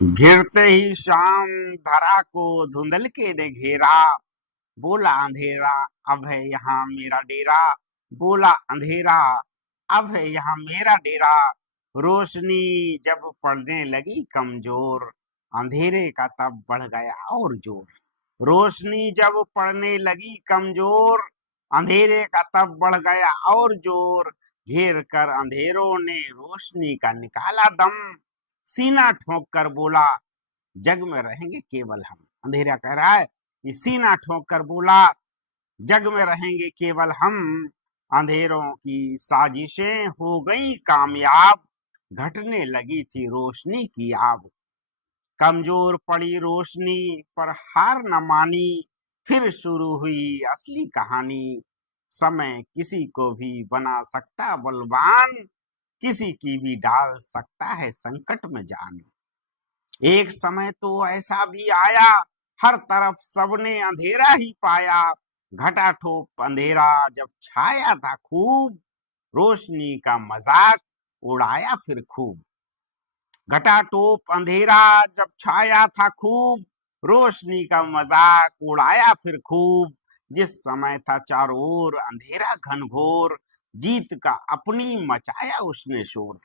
घिरते ही शाम धरा को धुंधल के ने घेरा। बोला अंधेरा अब है यहाँ मेरा डेरा। बोला अंधेरा अब है यहाँ मेरा डेरा। रोशनी जब पड़ने लगी कमजोर, अंधेरे का तब बढ़ गया और जोर। रोशनी जब पड़ने लगी कमजोर, अंधेरे का तब बढ़ गया और जोर। घेर कर अंधेरों ने रोशनी का निकाला दम। सीना ठोक कर बोला जग में रहेंगे केवल हम। अंधेरा कह रहा है कि सीना ठोक कर बोला जग में रहेंगे केवल हम। अंधेरों की साजिशें हो गई कामयाब, घटने लगी थी रोशनी की आग। कमजोर पड़ी रोशनी पर हार न मानी, फिर शुरू हुई असली कहानी। समय किसी को भी बना सकता बलवान, किसी की भी डाल सकता है संकट में जान। एक समय तो ऐसा भी आया, हर तरफ सबने अंधेरा ही पाया। घटा ठोप अंधेरा जब छाया था खूब, रोशनी का मजाक उड़ाया फिर खूब। घटा टोप अंधेरा जब छाया था खूब, रोशनी का मजाक उड़ाया फिर खूब। जिस समय था चारों ओर अंधेरा घनघोर, जीत का अपनी मचाया उसने शोर।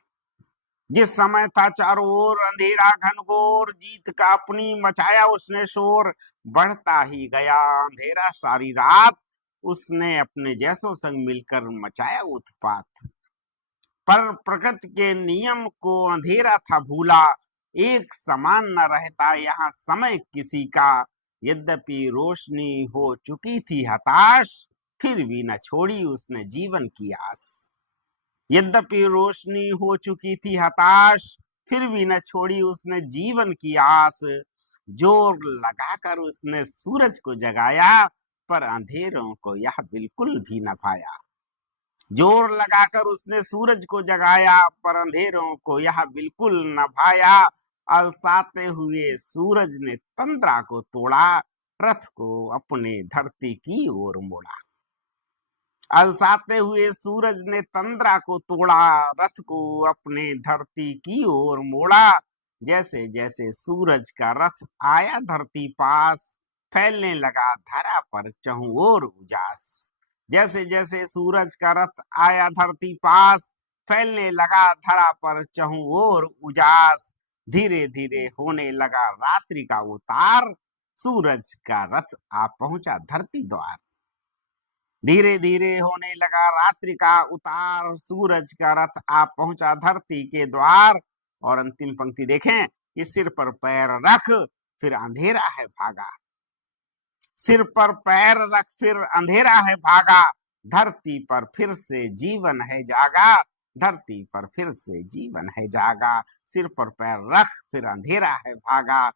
जिस समय था चारों ओर अंधेरा घनघोर, जीत का अपनी मचाया उसने शोर। बढ़ता ही गया अंधेरा सारी रात, उसने अपने जैसों संग मिलकर मचाया उत्पात। पर प्रकृति के नियम को अंधेरा था भूला, एक समान न रहता यहाँ समय किसी का। यद्यपि रोशनी हो चुकी थी हताश, फिर भी न छोड़ी उसने जीवन की आस। यद्यपि रोशनी हो चुकी थी हताश, फिर भी न छोड़ी उसने जीवन की आस। जोर लगाकर उसने सूरज को जगाया, पर अंधेरों को यह बिल्कुल भी न भाया। जोर लगाकर उसने सूरज को जगाया, पर अंधेरों को यह बिल्कुल न भाया। अलसाते हुए सूरज ने तंद्रा को तोड़ा, रथ को अपने धरती की ओर मोड़ा। अलसाते हुए सूरज ने तंद्रा को तोड़ा, रथ को अपने धरती की ओर मोड़ा। जैसे जैसे सूरज का रथ आया धरती पास, फैलने लगा धरा पर चहुं ओर उजास। जैसे जैसे सूरज का रथ आया धरती पास, फैलने लगा धरा पर चहुं ओर उजास। धीरे धीरे होने लगा रात्रि का उतार, सूरज का रथ आ पहुंचा धरती द्वार। धीरे धीरे होने लगा रात्रि का उतार, सूरज का रथ आ पहुंचा धरती के द्वार। और अंतिम पंक्ति देखें कि सिर पर पैर रख फिर अंधेरा है भागा। सिर पर पैर रख फिर अंधेरा है भागा, धरती पर फिर से जीवन है जागा। धरती पर फिर से जीवन है जागा। सिर पर पैर रख फिर अंधेरा है भागा,